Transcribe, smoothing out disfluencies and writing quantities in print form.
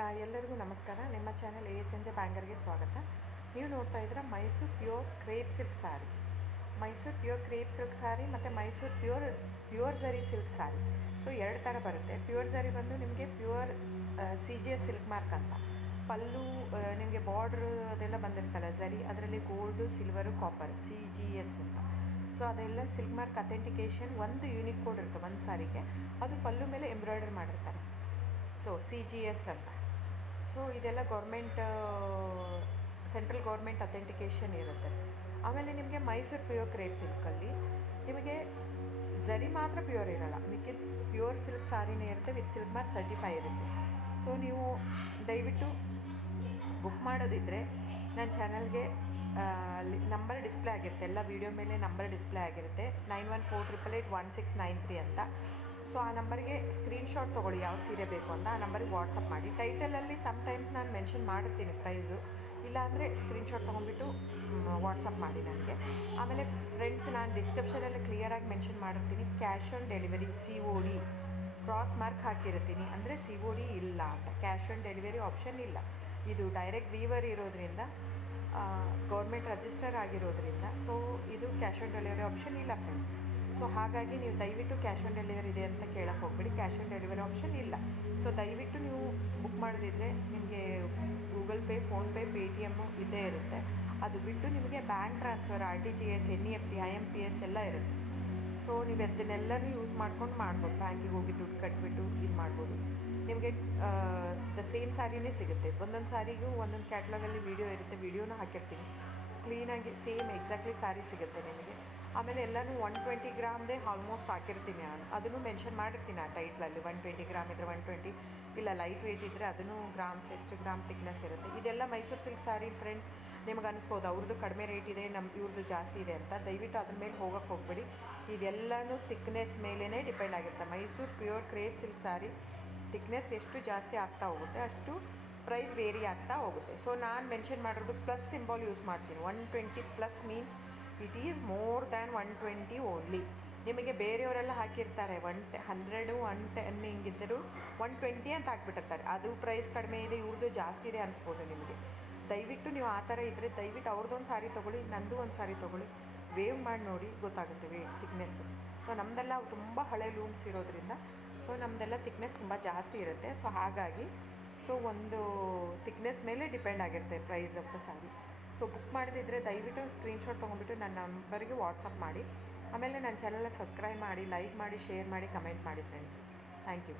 ಎಲ್ಲರಿಗೂ ನಮಸ್ಕಾರ. ನಿಮ್ಮ ಚಾನೆಲ್ ASNJ ಬ್ಯಾಂಗರ್ಗೆ ಸ್ವಾಗತ. ನೀವು ನೋಡ್ತಾ ಇದ್ದೀರಾ ಮೈಸೂರು ಪ್ಯೂರ್ ಕ್ರೇಪ್ ಸಿಲ್ಕ್ ಸಾರಿ. ಮೈಸೂರು ಪ್ಯೂರ್ ಕ್ರೇಪ್ ಸಿಲ್ಕ್ ಸಾರಿ ಮತ್ತು ಮೈಸೂರು ಪ್ಯೂರ್ ಝರಿ ಸಿಲ್ಕ್ ಸಾರಿ. ಸೊ ಎರಡು ಥರ ಬರುತ್ತೆ. ಪ್ಯೂರ್ ಝರಿ ಬಂದು ನಿಮಗೆ ಪ್ಯೂರ್ CGS ಸಿಲ್ಕ್ ಮಾರ್ಕ್ ಅಂತ. ಪಲ್ಲು ನಿಮಗೆ ಬಾರ್ಡ್ರು ಅದೆಲ್ಲ ಬಂದಿರ್ತಲ್ಲ ಝರಿ, ಅದರಲ್ಲಿ ಗೋಲ್ಡು, ಸಿಲ್ವರು, ಕಾಪರ್ CGS ಅಂತ. ಸೊ ಅದೆಲ್ಲ ಸಿಲ್ಕ್ ಮಾರ್ಕ್ ಅಥೆಂಟಿಕೇಷನ್ ಒಂದು ಯೂನಿಕ್ ಕೋಡ್ ಇರುತ್ತೆ ಒಂದು ಸಾರಿಗೆ. ಅದು ಪಲ್ಲು ಮೇಲೆ ಎಂಬ್ರಾಯ್ಡರ್ ಮಾಡಿರ್ತಾರೆ. ಸೊ CGS ಅಂತ. ಸೊ ಇದೆಲ್ಲ ಸೆಂಟ್ರಲ್ ಗೌರ್ಮೆಂಟ್ ಅಥೆಂಟಿಕೇಷನ್ ಇರುತ್ತೆ. ಆಮೇಲೆ ನಿಮಗೆ ಮೈಸೂರು ಪ್ಯೂರ್ ಕ್ರೇಪ್ ಸಿಲ್ಕಲ್ಲಿ ನಿಮಗೆ ಝರಿ ಮಾತ್ರ ಪ್ಯೂರ್ ಇರೋಲ್ಲ, ಮಿಕ್ಕಿ ಪ್ಯೂರ್ ಸಿಲ್ಕ್ ಸಾರಿನೇ ಇರುತ್ತೆ, ವಿತ್ ಸಿಲ್ಕ್ ಮಾರ್ಕ್ ಸರ್ಟಿಫೈ ಇರುತ್ತೆ. ಸೊ ನೀವು ದಯವಿಟ್ಟು ಬುಕ್ ಮಾಡೋದಿದ್ದರೆ ನನ್ನ ಚಾನಲ್ಗೆ ನಂಬರ್ ಡಿಸ್ಪ್ಲೇ ಆಗಿರುತ್ತೆ, ಎಲ್ಲ ವೀಡಿಯೋ ಮೇಲೆ ನಂಬರ್ ಡಿಸ್ಪ್ಲೇ ಆಗಿರುತ್ತೆ, 9148881693 ಅಂತ. ಸೊ ಆ ನಂಬರ್ಗೆ ಸ್ಕ್ರೀನ್ಶಾಟ್ ತೊಗೊಳ್ಳಿ ಯಾವ ಸೀರೆ ಬೇಕು ಅಂತ, ಆ ನಂಬರಿಗೆ ವಾಟ್ಸಪ್ ಮಾಡಿ. ಟೈಟಲಲ್ಲಿ ಸಮ್ಟೈಮ್ಸ್ ನಾನು ಮೆನ್ಷನ್ ಮಾಡಿರ್ತೀನಿ ಪ್ರೈಸು, ಇಲ್ಲಾಂದರೆ ಸ್ಕ್ರೀನ್ಶಾಟ್ ತೊಗೊಂಡ್ಬಿಟ್ಟು ವಾಟ್ಸಪ್ ಮಾಡಿ ನನಗೆ. ಆಮೇಲೆ ಫ್ರೆಂಡ್ಸ್, ನಾನು ಡಿಸ್ಕ್ರಿಪ್ಷನಲ್ಲಿ ಕ್ಲಿಯರಾಗಿ ಮೆನ್ಷನ್ ಮಾಡಿರ್ತೀನಿ, cash on delivery COD cross mark ಹಾಕಿರ್ತೀನಿ, ಅಂದರೆ COD ಇಲ್ಲ ಅಂತ. ಕ್ಯಾಶ್ ಆನ್ ಡೆಲಿವರಿ ಆಪ್ಷನ್ ಇಲ್ಲ. ಇದು ಡೈರೆಕ್ಟ್ ವೀವರ್ ಇರೋದ್ರಿಂದ, ಗೌರ್ಮೆಂಟ್ ರಿಜಿಸ್ಟರ್ ಆಗಿರೋದ್ರಿಂದ, ಸೊ ಇದು ಕ್ಯಾಶ್ ಆನ್ ಡೆಲಿವರಿ ಆಪ್ಷನ್ ಇಲ್ಲ ಫ್ರೆಂಡ್ಸ್. ಸೊ ಹಾಗಾಗಿ ನೀವು ದಯವಿಟ್ಟು ಕ್ಯಾಶ್ ಆನ್ ಡೆಲಿವರಿ ಇದೆ ಅಂತ ಕೇಳಕ್ಕೆ ಹೋಗ್ಬೇಡಿ, ಕ್ಯಾಶ್ ಆನ್ ಡೆಲಿವರಿ ಆಪ್ಷನ್ ಇಲ್ಲ. ಸೊ ದಯವಿಟ್ಟು ನೀವು ಬುಕ್ ಮಾಡೋದಿದ್ರೆ ನಿಮಗೆ ಗೂಗಲ್ ಪೇ, ಫೋನ್ಪೇ, Paytm ಇದ್ದೇ ಇರುತ್ತೆ. ಅದು ಬಿಟ್ಟು ನಿಮಗೆ bank transfer, RTGS, NEFT, IMPS ಎಲ್ಲ ಇರುತ್ತೆ. ಸೊ ನೀವು ಅದನ್ನೆಲ್ಲನೂ ಯೂಸ್ ಮಾಡ್ಬೋದು. ಬ್ಯಾಂಕಿಗೆ ಹೋಗಿ ದುಡ್ಡು ಕಟ್ಬಿಟ್ಟು ಇದು ಮಾಡ್ಬೋದು. ನಿಮಗೆ ದ ಸೇಮ್ ಸ್ಯಾರಿನೇ ಸಿಗುತ್ತೆ. ಒಂದೊಂದು ಸ್ಯಾರಿಗೂ ಒಂದೊಂದು ಕ್ಯಾಟ್ಲಾಗಲ್ಲಿ ವೀಡಿಯೋ ಇರುತ್ತೆ, ವೀಡಿಯೋನ ಹಾಕಿರ್ತೀನಿ. ಕ್ಲೀನಾಗಿ ಸೇಮ್ ಎಕ್ಸಾಕ್ಟ್ಲಿ ಸ್ಯಾರಿ ಸಿಗುತ್ತೆ ನಿಮಗೆ. ಆಮೇಲೆ ಎಲ್ಲನೂ 120 ಗ್ರಾಮ್ದೇ ಆಲ್ಮೋಸ್ಟ್ ಹಾಕಿರ್ತೀನಿ ನಾನು, ಅದನ್ನು ಮೆನ್ಷನ್ ಮಾಡಿರ್ತೀನಿ ಆ ಟೈಟ್ಲಲ್ಲಿ. 120 ಗ್ರಾಮ್ ಇದ್ದರೆ 120, ಇಲ್ಲ ಲೈಟ್ ವೆಯ್ಟ್ ಇದ್ದರೆ ಅದನ್ನು ಗ್ರಾಮ್ಸ್ ಎಷ್ಟು ಗ್ರಾಮ್ ತಿಕ್ನೆಸ್ ಇರುತ್ತೆ. ಇದೆಲ್ಲ ಮೈಸೂರು ಸಿಲ್ಕ್ ಸ್ಯಾರಿ ಫ್ರೆಂಡ್ಸ್. ನಿಮ್ಗೆ ಅನಿಸ್ಬೋದು ಅವ್ರದ್ದು ಕಡಿಮೆ ರೇಟ್ ಇದೆ, ಇವ್ರದ್ದು ಜಾಸ್ತಿ ಇದೆ ಅಂತ. ದಯವಿಟ್ಟು ಅದ್ರ ಮೇಲೆ ಹೋಗೋಕ್ಕೆ ಹೋಗ್ಬೇಡಿ. ಇದೆಲ್ಲನೂ ತಿಕ್ನೆಸ್ ಮೇಲೇ ಡಿಪೆಂಡ್ ಆಗಿರುತ್ತೆ. Mysuru pure crepe silk sari thickness ಎಷ್ಟು ಜಾಸ್ತಿ ಆಗ್ತಾ ಹೋಗುತ್ತೆ ಅಷ್ಟು ಪ್ರೈಸ್ ವೇರಿ ಆಗ್ತಾ ಹೋಗುತ್ತೆ. ಸೊ ನಾನು ಮೆನ್ಷನ್ ಮಾಡಿರೋದು ಪ್ಲಸ್ ಸಿಂಬಾಲ್ ಯೂಸ್ ಮಾಡ್ತೀನಿ. 120 plus means it is more than 120 only. ನಿಮಗೆ ಬೇರೆಯವರೆಲ್ಲ ಹಾಕಿರ್ತಾರೆ 100, 110 ಹಿಂಗಿದ್ದರೂ 120 ಅಂತ ಹಾಕ್ಬಿಟ್ಟಿರ್ತಾರೆ. ಅದು ಪ್ರೈಸ್ ಕಡಿಮೆ ಇದೆ, ಇವ್ರದ್ದು ಜಾಸ್ತಿ ಇದೆ ಅನಿಸ್ಬೋದು ನಿಮಗೆ. ದಯವಿಟ್ಟು ನೀವು ಆ ಥರ ಇದ್ದರೆ ದಯವಿಟ್ಟು ಅವ್ರದ್ದೊಂದು ಸಾರಿ ತೊಗೊಳ್ಳಿ, ನಂದು ಒಂದು ಸಾರಿ ತೊಗೊಳ್ಳಿ, ವೇವ್ ಮಾಡಿ ನೋಡಿ, ಗೊತ್ತಾಗುತ್ತೆ ತಿಕ್ನೆಸ್ಸು. ಸೊ ನಮ್ಮದೆಲ್ಲ ತುಂಬ ಹಳೆ ಲೂಮ್ಸ್ ಇರೋದ್ರಿಂದ ಸೊ ನಮ್ಮದೆಲ್ಲ ತಿಕ್ನೆಸ್ ತುಂಬ ಜಾಸ್ತಿ ಇರುತ್ತೆ. ಸೊ ಹಾಗಾಗಿ ಒಂದು ತಿಕ್ನೆಸ್ ಮೇಲೆ ಡಿಪೆಂಡ್ ಆಗಿರುತ್ತೆ price of the sari. So book ಮಾಡದಿದ್ದರೆ ದಯವಿಟ್ಟು ಸ್ಕ್ರೀನ್ಶಾಟ್ ತೊಗೊಂಡ್ಬಿಟ್ಟು ನನ್ನ ನಂಬರಿಗೆ ವಾಟ್ಸಪ್ ಮಾಡಿ. ಆಮೇಲೆ ನನ್ನ ಚಾನಲ್ನ ಸಬ್ಸ್ಕ್ರೈಬ್ ಮಾಡಿ, ಲೈಕ್ ಮಾಡಿ, ಶೇರ್ ಮಾಡಿ, ಕಮೆಂಟ್ ಮಾಡಿ ಫ್ರೆಂಡ್ಸ್. Thank you.